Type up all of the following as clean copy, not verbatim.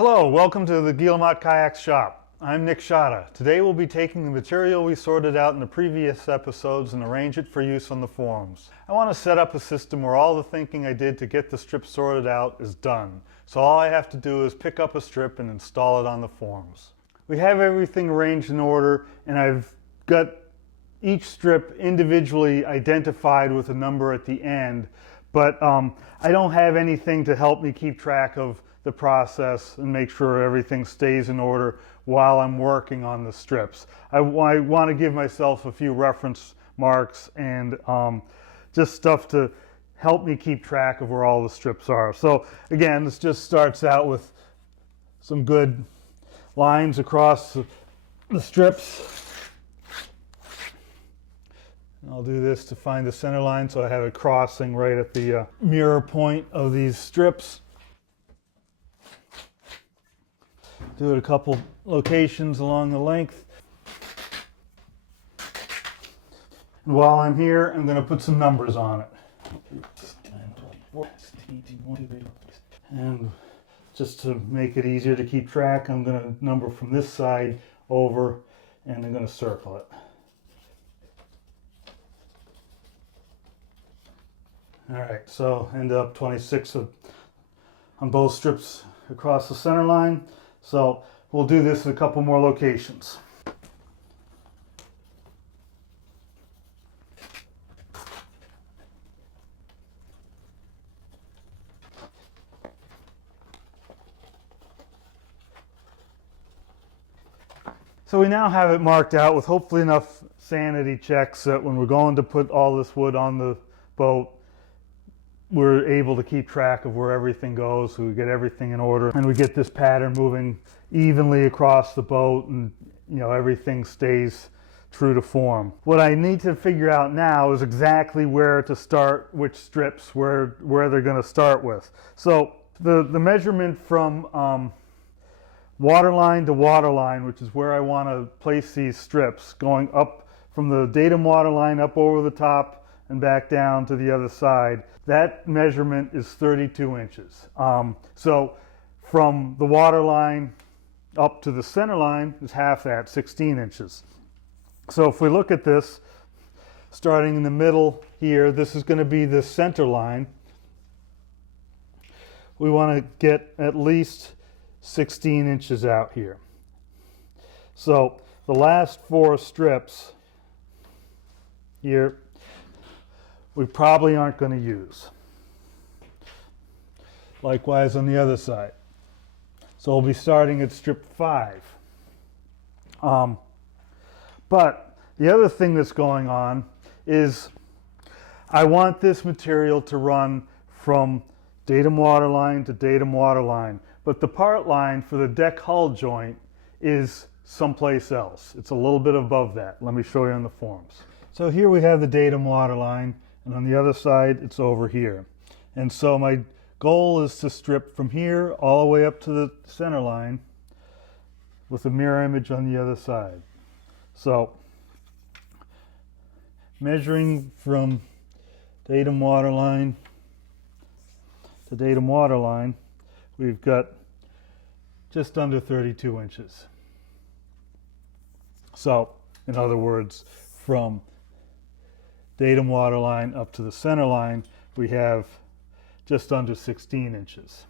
Hello, welcome to the Guillemot Kayak Shop. I'm Nick Schade. Today we'll be taking the material we sorted out in the previous episodes and arrange it for use on the forums. I want to set up a system where all the thinking I did to get the strip sorted out is done. So all I have to do is pick up a strip and install it on the forums. We have everything arranged in order, and I've got each strip individually identified with a number at the end, but I don't have anything to help me keep track of the process and make sure everything stays in order while I'm working on the strips. I want to give myself a few reference marks and just stuff to help me keep track of where all the strips are. So again, this just starts out with some good lines across the strips. I'll do this to find the center line, so I have it crossing right at the mirror point of these strips. Do it a couple locations along the length. And while I'm here, I'm going to put some numbers on it. And just to make it easier to keep track, I'm going to number from this side over, and I'm going to circle it. All right, so end up 26 on both strips across the center line. So we'll do this at a couple more locations. So we now have it marked out with hopefully enough sanity checks that when we're going to put all this wood on the boat, we're able to keep track of where everything goes, so we get everything in order, and we get this pattern moving evenly across the boat, and everything stays true to form. What I need to figure out now is exactly where to start, which strips, where they're going to start with. So the measurement from waterline to waterline, which is where I want to place these strips, going up from the datum waterline up over the top and back down to the other side, that measurement is 32 inches. So from the water line up to the center line is half that, 16 inches. So if we look at this, starting in the middle here, this is going to be the center line. We want to get at least 16 inches out here. So the last four strips here, we probably aren't going to use. Likewise on the other side. So we'll be starting at strip 5. But the other thing that's going on is I want this material to run from datum waterline to datum waterline. But the part line for the deck hull joint is someplace else. It's a little bit above that. Let me show you on the forms. So here we have the datum waterline, and on the other side it's over here. And so my goal is to strip from here all the way up to the center line with a mirror image on the other side. So measuring from datum waterline to datum waterline, we've got just under 32 inches. So in other words, from datum waterline up to the center line, we have just under 16 inches.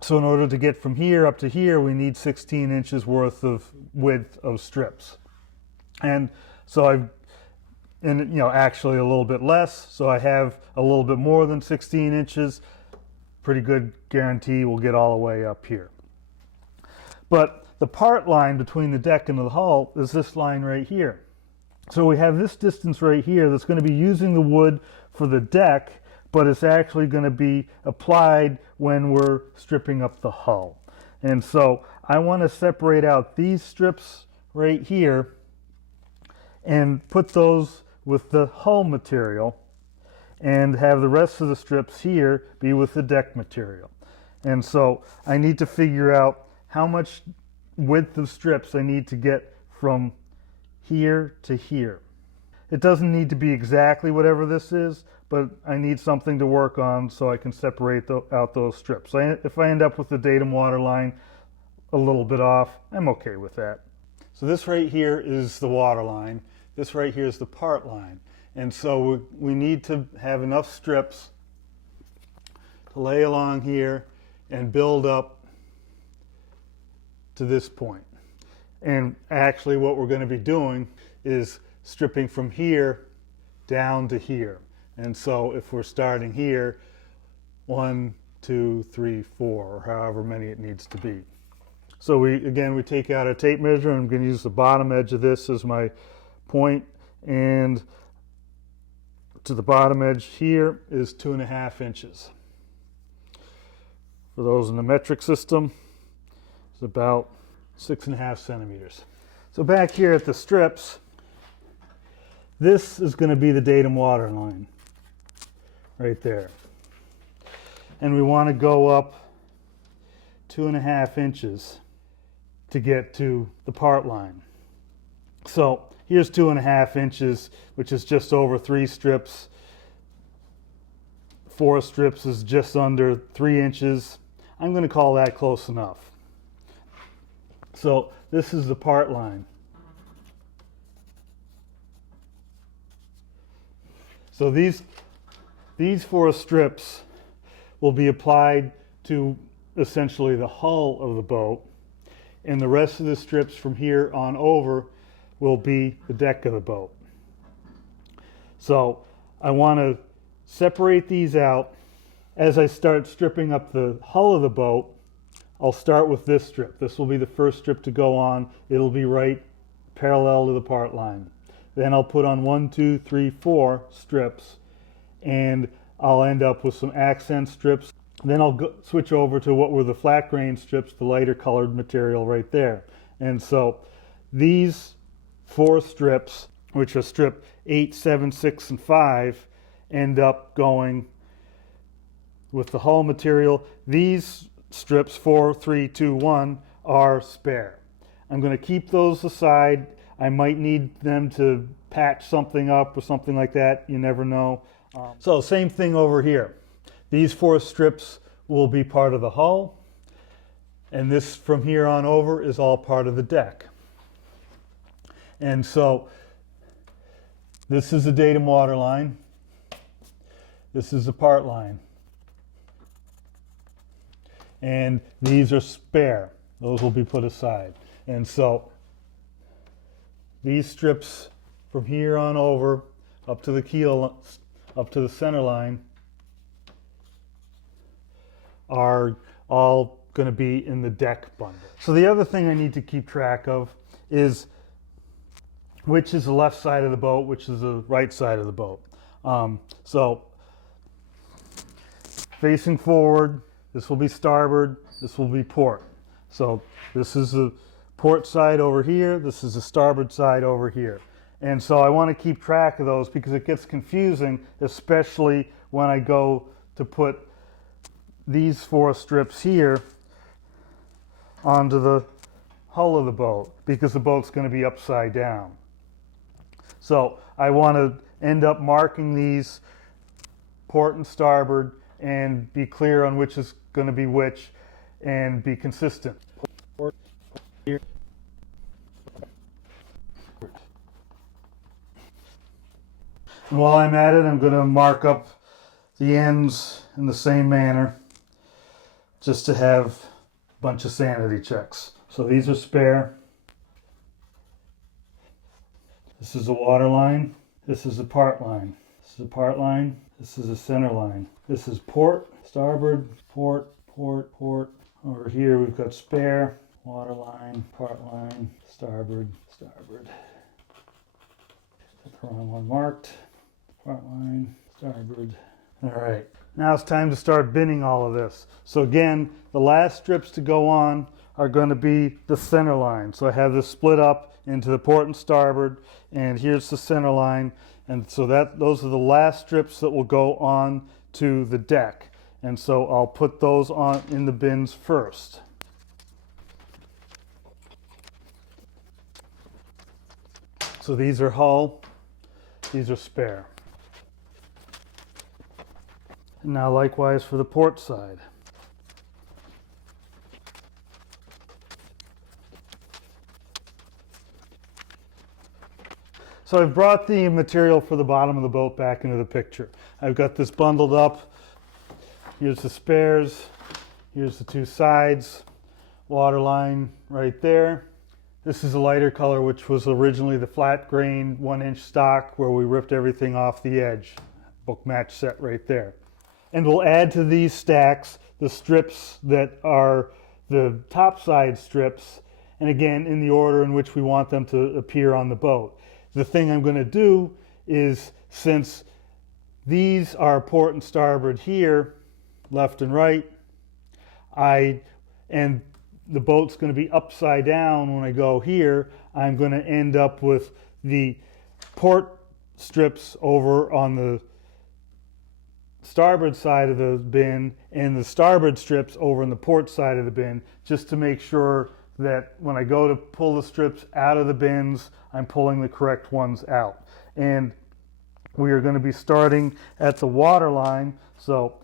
So in order to get from here up to here, we need 16 inches worth of width of strips. And so actually a little bit less, so I have a little bit more than 16 inches. Pretty good guarantee we'll get all the way up here. But the part line between the deck and the hull is this line right here. So we have this distance right here that's going to be using the wood for the deck, but it's actually going to be applied when we're stripping up the hull. And so I want to separate out these strips right here and put those with the hull material and have the rest of the strips here be with the deck material. And so I need to figure out how much width of strips I need to get from here to here. It doesn't need to be exactly whatever this is, but I need something to work on so I can separate out those strips. If I end up with the datum waterline a little bit off, I'm okay with that. So this right here is the waterline. This right here is the part line. And so we need to have enough strips to lay along here and build up to this point. And actually what we're going to be doing is stripping from here down to here. And so if we're starting here, 1, 2, 3, 4, or however many it needs to be. So we take out a tape measure, and I'm going to use the bottom edge of this as my point, and to the bottom edge here is 2.5 inches. For those in the metric system, it's about 6.5 centimeters. So back here at the strips, this is going to be the datum water line right there. And we want to go up 2.5 inches to get to the part line. So here's 2.5 inches, which is just over 3 strips. 4 strips is just under 3 inches. I'm going to call that close enough. So this is the part line. So these 4 strips will be applied to essentially the hull of the boat, and the rest of the strips from here on over will be the deck of the boat. So I want to separate these out. As I start stripping up the hull of the boat, I'll start with this strip. This will be the first strip to go on. It'll be right parallel to the part line. Then I'll put on 1, 2, 3, 4 strips, and I'll end up with some accent strips. Then I'll switch over to what were the flat grain strips, the lighter colored material right there. And so these 4 strips, which are strip 8, 7, 6, and 5, end up going with the hull material. These strips 4, 3, 2, 1 are spare. I'm going to keep those aside. I might need them to patch something up or something like that. You never know. So same thing over here. These 4 strips will be part of the hull, and this from here on over is all part of the deck. And so this is the datum water line. This is the part line. And these are spare. Those will be put aside. And so these strips from here on over up to the keel, up to the center line, are all going to be in the deck bundle. So the other thing I need to keep track of is which is the left side of the boat, which is the right side of the boat. So facing forward, this will be starboard, this will be port. So this is the port side over here, this is the starboard side over here. And so I want to keep track of those because it gets confusing, especially when I go to put these 4 strips here onto the hull of the boat, because the boat's going to be upside down. So I want to end up marking these port and starboard and be clear on which is going to be which and be consistent. Here. And while I'm at it, I'm going to mark up the ends in the same manner, just to have a bunch of sanity checks. So these are spare. This is the water line. This is the part line. This is the part line. This is the center line. This is port, starboard, port, port, port. Over here we've got spare, water line, part line, starboard, starboard. Got the wrong one marked. Part line, starboard. All right, now it's time to start binning all of this. So again, the last strips to go on are going to be the center line. So I have this split up into the port and starboard, and here's the center line. And so those are the last strips that will go on to the deck. And so I'll put those on in the bins first. So these are hull, these are spare. And now likewise for the port side. So I've brought the material for the bottom of the boat back into the picture. I've got this bundled up. Here's the spares. Here's the two sides. Water line right there. This is a lighter color, which was originally the flat grain 1-inch stock where we ripped everything off the edge. Book match set right there. And we'll add to these stacks the strips that are the top side strips, and again in the order in which we want them to appear on the boat. The thing I'm going to do is, since these are port and starboard here, left and right, and the boat's going to be upside down when I go here, I'm going to end up with the port strips over on the starboard side of the bin and the starboard strips over on the port side of the bin, just to make sure that when I go to pull the strips out of the bins, I'm pulling the correct ones out. And we are going to be starting at the water line. So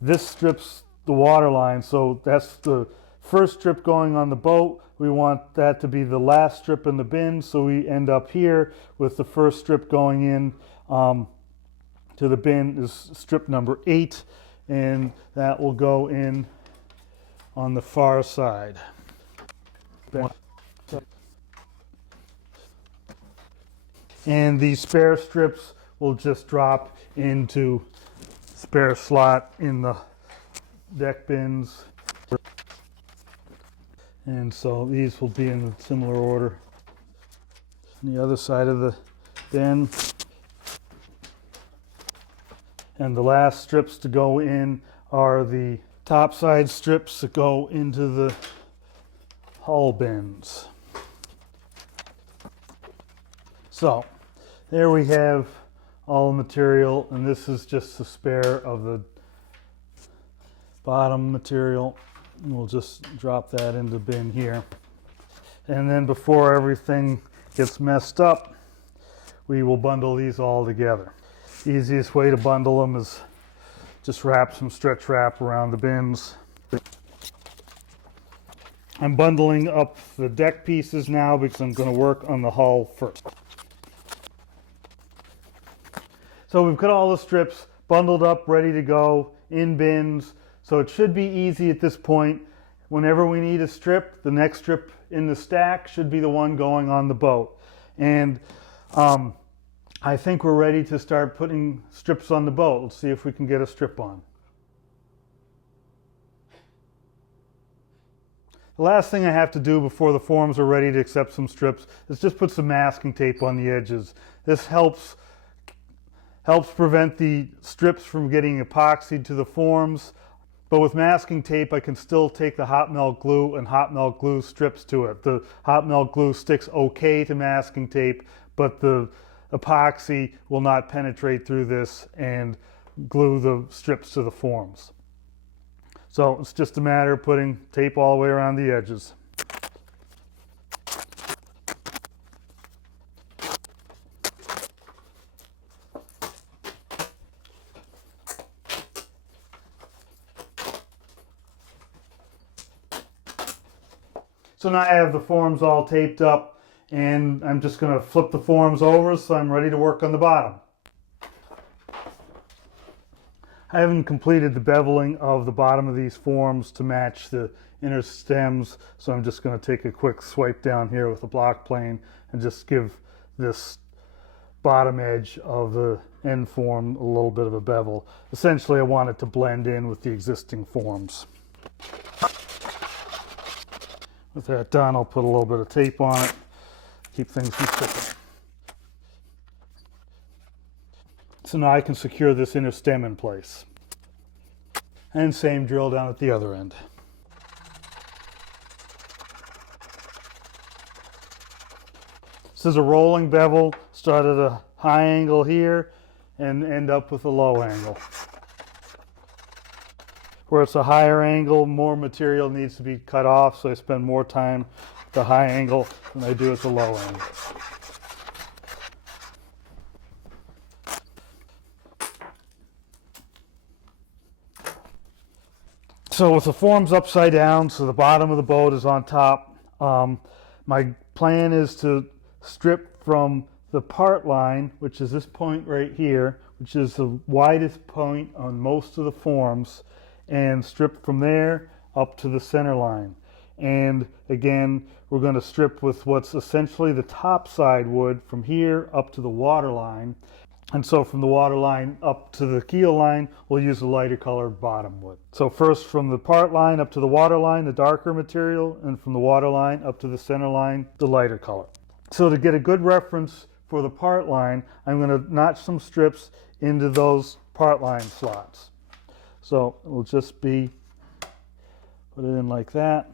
this strips the water line, so that's the first strip going on the boat. We want that to be the last strip in the bin, so we end up here with the first strip going in to the bin is strip number 8, and that will go in on the far side. And these spare strips will just drop into spare slot in the deck bins. And so these will be in a similar order. On the other side of the bin. And the last strips to go in are the top side strips that go into the hull bins. So there we have all the material, and this is just the spare of the bottom material. We'll just drop that in the bin here. And then before everything gets messed up, we will bundle these all together. Easiest way to bundle them is just wrap some stretch wrap around the bins. I'm bundling up the deck pieces now because I'm going to work on the hull first. So we've got all the strips bundled up, ready to go in bins. So it should be easy at this point. Whenever we need a strip, the next strip in the stack should be the one going on the boat. And I think we're ready to start putting strips on the boat. Let's see if we can get a strip on. The last thing I have to do before the forms are ready to accept some strips is just put some masking tape on the edges. This helps prevent the strips from getting epoxied to the forms. But with masking tape, I can still take the hot melt glue and hot melt glue strips to it. The hot melt glue sticks okay to masking tape, but the epoxy will not penetrate through this and glue the strips to the forms. So it's just a matter of putting tape all the way around the edges. So now I have the forms all taped up, and I'm just going to flip the forms over so I'm ready to work on the bottom. I haven't completed the beveling of the bottom of these forms to match the inner stems, so I'm just going to take a quick swipe down here with a block plane and just give this bottom edge of the end form a little bit of a bevel. Essentially, I want it to blend in with the existing forms. With that done, I'll put a little bit of tape on it, keep things from sticking. So now I can secure this inner stem in place. And same drill down at the other end. This is a rolling bevel, start at a high angle here and end up with a low angle. Where it's a higher angle, more material needs to be cut off, so I spend more time at the high angle than I do at the low angle. So with the forms upside down, so the bottom of the boat is on top, my plan is to strip from the part line, which is this point right here, which is the widest point on most of the forms, and strip from there up to the center line. And again, we're going to strip with what's essentially the top side wood from here up to the water line. And so from the water line up to the keel line, we'll use the lighter colored bottom wood. So first from the part line up to the water line, the darker material, and from the water line up to the center line, the lighter color. So to get a good reference for the part line, I'm going to notch some strips into those part line slots. So it will just be, put it in like that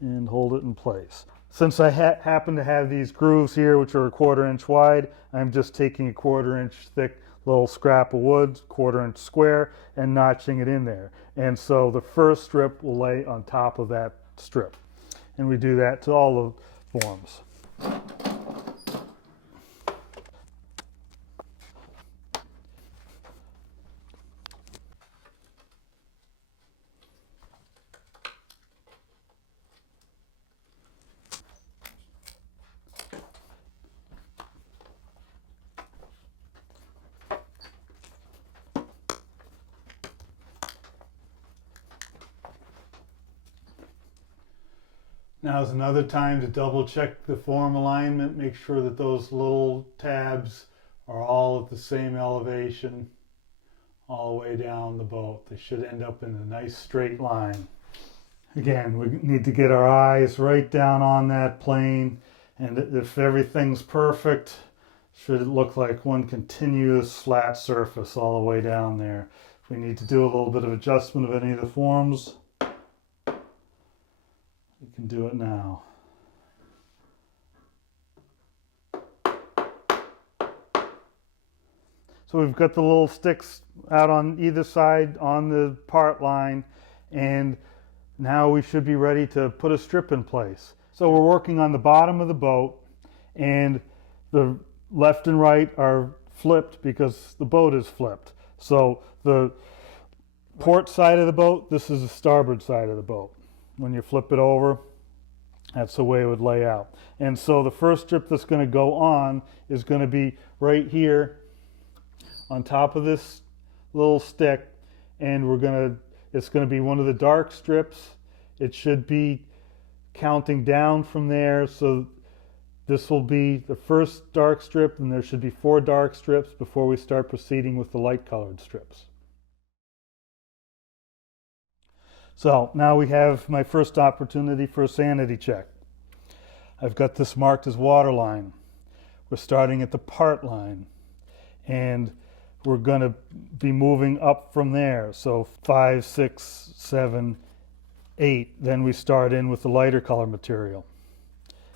and hold it in place. Since I happen to have these grooves here, which are a 1/4 inch wide, I'm just taking a 1/4 inch thick little scrap of wood, 1/4 inch square, and notching it in there. And so the first strip will lay on top of that strip. And we do that to all the forms. Now is another time to double check the form alignment, make sure that those little tabs are all at the same elevation all the way down the boat. They should end up in a nice straight line. Again, we need to get our eyes right down on that plane, and if everything's perfect, should it look like one continuous flat surface all the way down there. If we need to do a little bit of adjustment of any of the forms, we can do it now. So we've got the little sticks out on either side on the part line, and now we should be ready to put a strip in place. So we're working on the bottom of the boat, and the left and right are flipped because the boat is flipped. So the port side of the boat, this is the starboard side of the boat. When you flip it over, that's the way it would lay out. And so the first strip that's going to go on is going to be right here on top of this little stick, and it's going to be one of the dark strips. It should be counting down from there, so this will be the first dark strip, and there should be 4 dark strips before we start proceeding with the light colored strips. So now we have my first opportunity for a sanity check. I've got this marked as waterline. We're starting at the part line, and we're going to be moving up from there. So 5, 6, 7, 8. Then we start in with the lighter color material.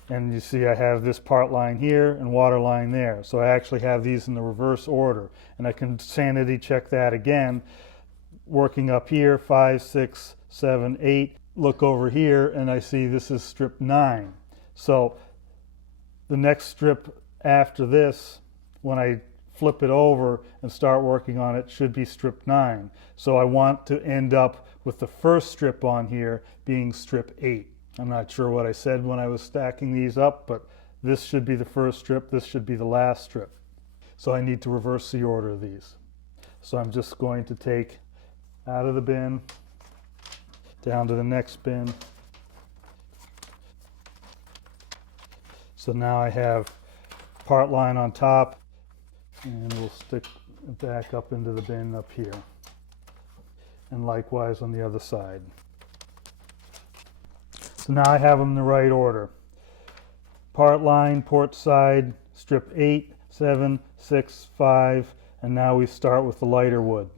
And you see I have this part line here and water line there. So I actually have these in the reverse order. And I can sanity check that again, working up here, 5, 6, 7, 8. Look over here and I see this is strip 9. So the next strip after this, when I flip it over and start working on it, should be strip 9. So I want to end up with the first strip on here being strip 8. I'm not sure what I said when I was stacking these up, but this should be the first strip, this should be the last strip. So I need to reverse the order of these. So I'm just going to take out of the bin, down to the next bin. So now I have part line on top, and we'll stick it back up into the bin up here. And likewise on the other side. So now I have them in the right order. Part line, port side, strip 8, 7, 6, 5, and now we start with the lighter wood,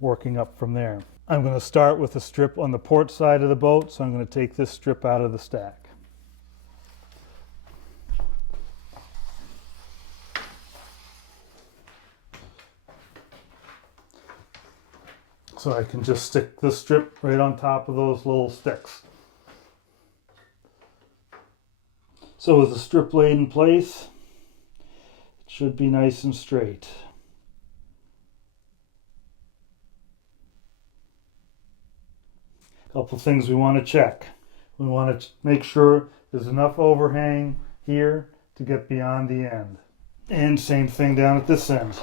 working up from there. I'm going to start with a strip on the port side of the boat, so I'm going to take this strip out of the stack. So I can just stick this strip right on top of those little sticks. So with the strip laid in place, it should be nice and straight. couple things we want to check. We want to make sure there's enough overhang here to get beyond the end. And same thing down at this end.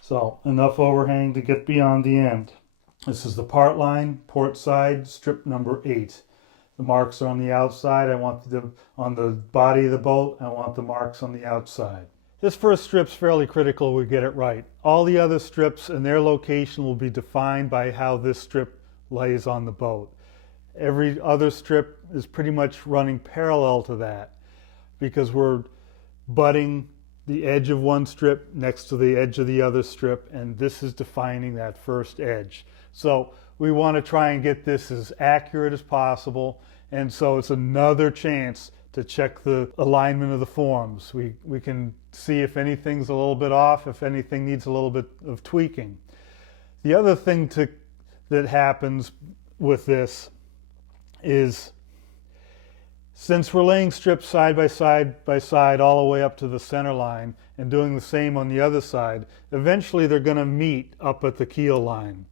So enough overhang to get beyond the end. This is the part line, port side, strip number 8. The marks are on the outside. I want on the body of the boat, I want the marks on the outside. This first strip's fairly critical we get it right. All the other strips and their location will be defined by how this strip lays on the boat. Every other strip is pretty much running parallel to that because we're butting the edge of one strip next to the edge of the other strip, and this is defining that first edge. So we want to try and get this as accurate as possible, and so it's another chance to check the alignment of the forms. We can see if anything's a little bit off, if anything needs a little bit of tweaking. The other thing that happens with this is, since we're laying strips side by side all the way up to the center line and doing the same on the other side, eventually they're going to meet up at the keel line.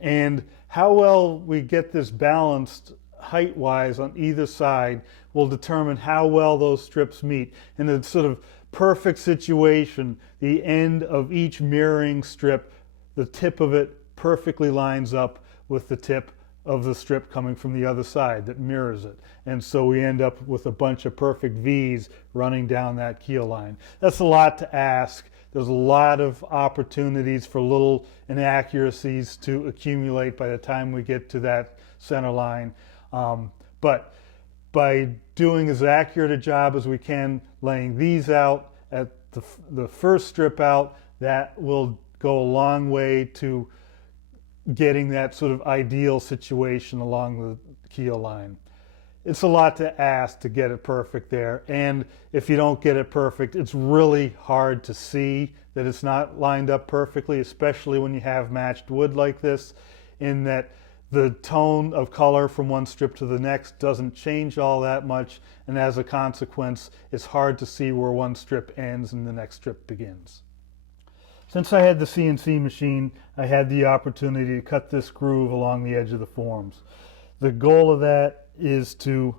And how well we get this balanced height-wise on either side will determine how well those strips meet. In a sort of perfect situation, the end of each mirroring strip, the tip of it perfectly lines up with the tip of the strip coming from the other side that mirrors it. And so we end up with a bunch of perfect V's running down that keel line. That's a lot to ask. There's a lot of opportunities for little inaccuracies to accumulate by the time we get to that center line. But by doing as accurate a job as we can, laying these out at the first strip out, that will go a long way to getting that sort of ideal situation along the keel line. It's a lot to ask to get it perfect there, and if you don't get it perfect, it's really hard to see that it's not lined up perfectly, especially when you have matched wood like this, in that the tone of color from one strip to the next doesn't change all that much, and as a consequence, it's hard to see where one strip ends and the next strip begins. Since I had the CNC machine, I had the opportunity to cut this groove along the edge of the forms. The goal of that is to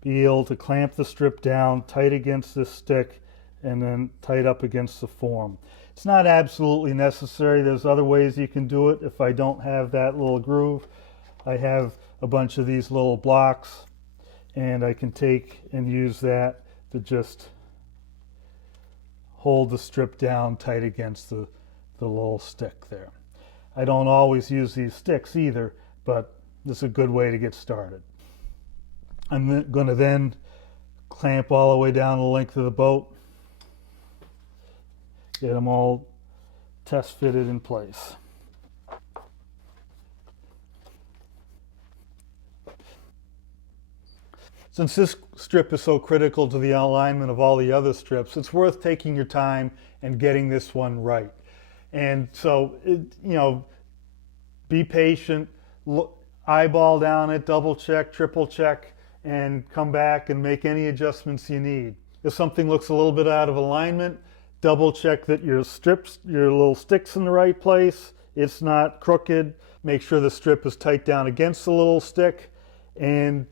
be able to clamp the strip down tight against this stick and then tight up against the form. It's not absolutely necessary. There's other ways you can do it. If I don't have that little groove, I have a bunch of these little blocks, and I can take and use that to just hold the strip down tight against the little stick there. I don't always use these sticks either, but this is a good way to get started. I'm going to then clamp all the way down the length of the boat, get them all test fitted in place. Since this strip is so critical to the alignment of all the other strips, it's worth taking your time and getting this one right. And so, be patient, eyeball down it, double check, triple check, and come back and make any adjustments you need. If something looks a little bit out of alignment, double check that your little stick's in the right place, it's not crooked, make sure the strip is tight down against the little stick, and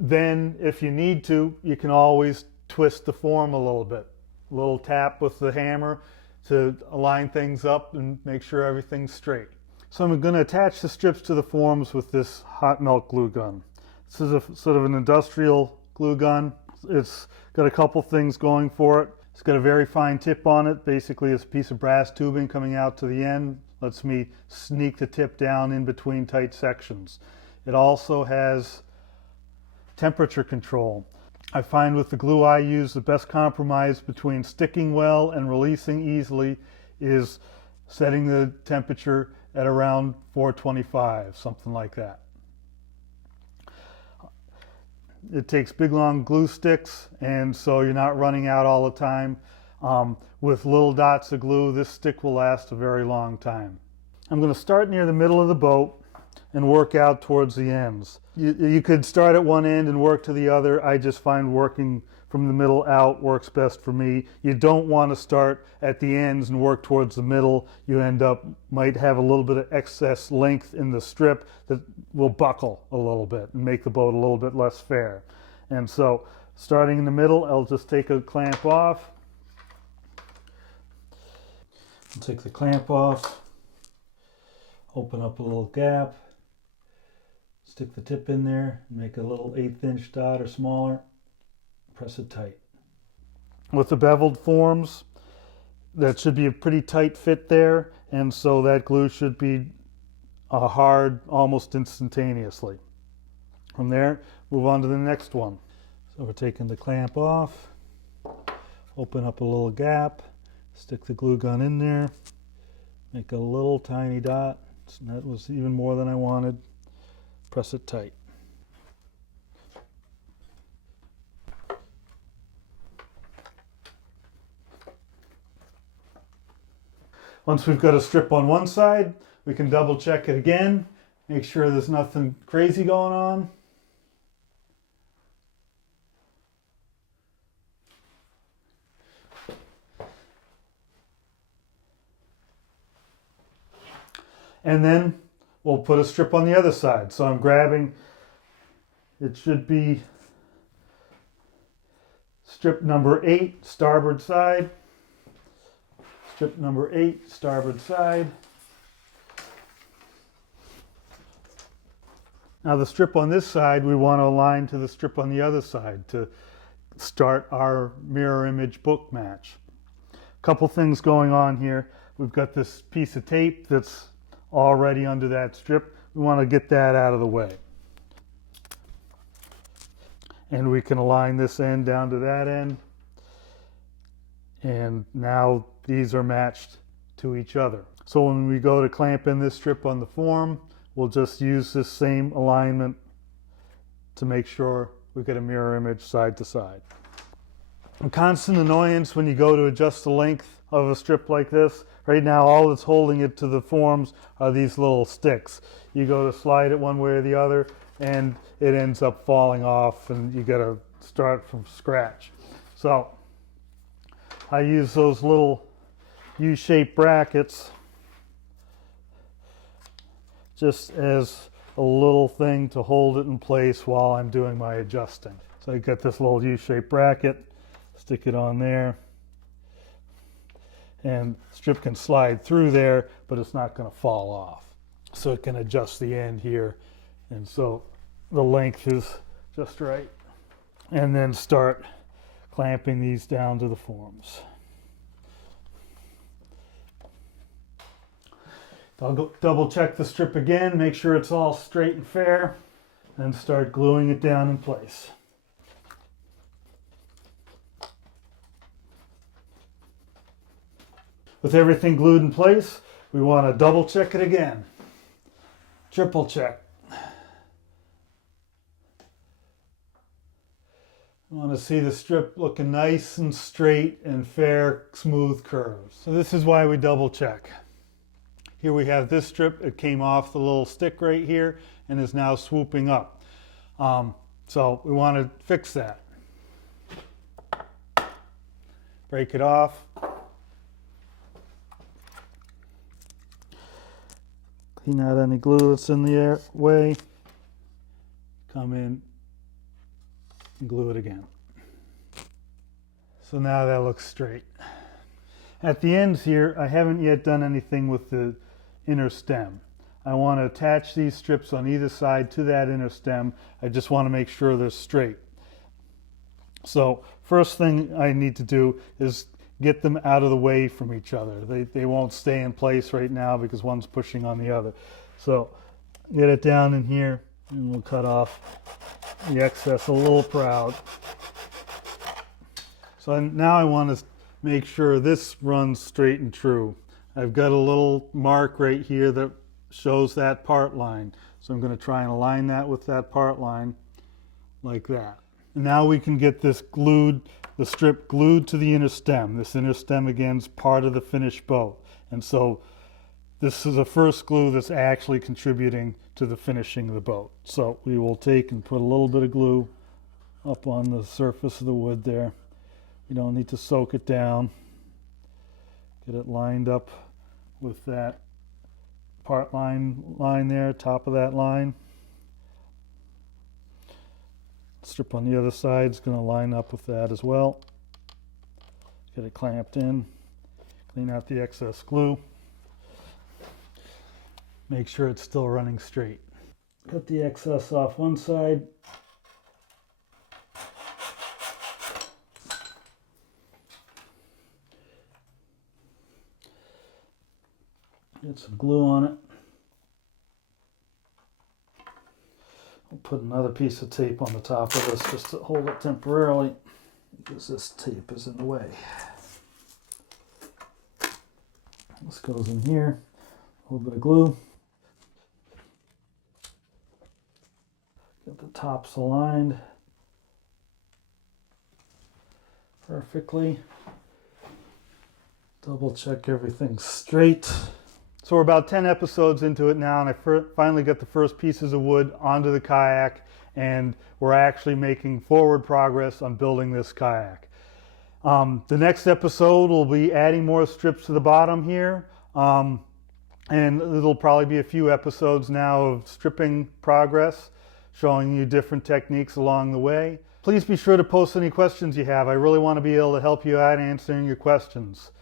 then if you need to, you can always twist the form a little bit. A little tap with the hammer to align things up and make sure everything's straight. So I'm going to attach the strips to the forms with this hot melt glue gun. This is a sort of an industrial glue gun. It's got a couple things going for it. It's got a very fine tip on it. Basically, it's a piece of brass tubing coming out to the end. Lets me sneak the tip down in between tight sections. It also has temperature control. I find with the glue I use, the best compromise between sticking well and releasing easily is setting the temperature at around 425, something like that. It takes big long glue sticks, and so you're not running out all the time. With little dots of glue, this stick will last a very long time. I'm going to start near the middle of the boat and work out towards the ends. You could start at one end and work to the other. I just find working from the middle out works best for me. You don't want to start at the ends and work towards the middle. You might have a little bit of excess length in the strip that will buckle a little bit and make the boat a little bit less fair. And so starting in the middle, I'll just take a clamp off. I'll take the clamp off, open up a little gap, stick the tip in there, make a little 1/8 inch dot or smaller. Press it tight. With the beveled forms, that should be a pretty tight fit there, and so that glue should be hard almost instantaneously. From there, move on to the next one. So we're taking the clamp off, open up a little gap, stick the glue gun in there, make a little tiny dot. That was even more than I wanted. Press it tight. Once we've got a strip on one side, we can double check it again, make sure there's nothing crazy going on. And then we'll put a strip on the other side. So I'm grabbing, it should be strip number 8, starboard side. Strip number 8, starboard side. Now the strip on this side, we want to align to the strip on the other side to start our mirror image book match. A couple things going on here. We've got this piece of tape that's already under that strip. We want to get that out of the way. And we can align this end down to that end. And now these are matched to each other. So when we go to clamp in this strip on the form, we'll just use this same alignment to make sure we get a mirror image side to side. A constant annoyance when you go to adjust the length of a strip like this. Right now all that's holding it to the forms are these little sticks. You go to slide it one way or the other and it ends up falling off and you gotta start from scratch. So I use those little U-shaped brackets just as a little thing to hold it in place while I'm doing my adjusting. So I get this little U-shaped bracket, stick it on there, and strip can slide through there, but it's not going to fall off. So it can adjust the end here, and so the length is just right. And then start clamping these down to the forms. I'll go double check the strip again, make sure it's all straight and fair, and start gluing it down in place. With everything glued in place, we want to double check it again. Triple check. I want to see the strip looking nice and straight and fair, smooth curves. So this is why we double check. Here we have this strip. It came off the little stick right here and is now swooping up. So we want to fix that. Break it off. Clean out any glue that's in the way. Come in and glue it again. So now that looks straight. At the ends here, I haven't yet done anything with the inner stem. I want to attach these strips on either side to that inner stem. I just want to make sure they're straight. So first thing I need to do is get them out of the way from each other. They won't stay in place right now because one's pushing on the other. So get it down in here and we'll cut off the excess a little proud. So now I want to make sure this runs straight and true. I've got a little mark right here that shows that part line. So I'm going to try and align that with that part line like that. And now we can get this glued, the strip glued to the inner stem. This inner stem again is part of the finished boat. And so this is the first glue that's actually contributing to the finishing of the boat. So we will take and put a little bit of glue up on the surface of the wood there. You don't need to soak it down. Get it lined up with that part line there, top of that line. Strip on the other side is going to line up with that as well. Get it clamped in. Clean out the excess glue. Make sure it's still running straight. Cut the excess off one side. Get some glue on it. I'll put another piece of tape on the top of this just to hold it temporarily because this tape is in the way. This goes in here. A little bit of glue. Get the tops aligned perfectly. Double check everything's straight. So we're about 10 episodes into it now, and I finally got the first pieces of wood onto the kayak, and we're actually making forward progress on building this kayak. The next episode will be adding more strips to the bottom here, and it'll probably be a few episodes now of stripping progress, showing you different techniques along the way. Please be sure to post any questions you have. I really want to be able to help you out answering your questions.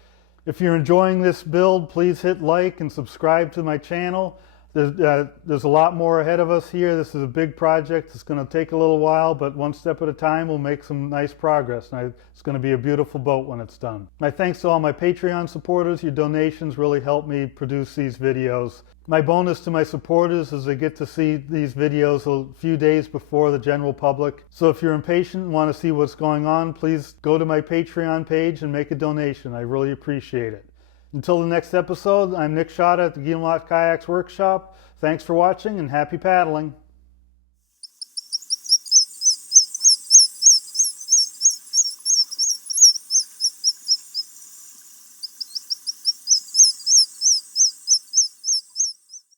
If you're enjoying this build, please hit like and subscribe to my channel. There's a lot more ahead of us here. This is a big project. It's going to take a little while, but one step at a time we'll make some nice progress. And it's going to be a beautiful boat when it's done. My thanks to all my Patreon supporters. Your donations really help me produce these videos. My bonus to my supporters is they get to see these videos a few days before the general public. So if you're impatient and want to see what's going on, please go to my Patreon page and make a donation. I really appreciate it. Until the next episode, I'm Schade at the Guillemot Kayaks Workshop. Thanks for watching and happy paddling.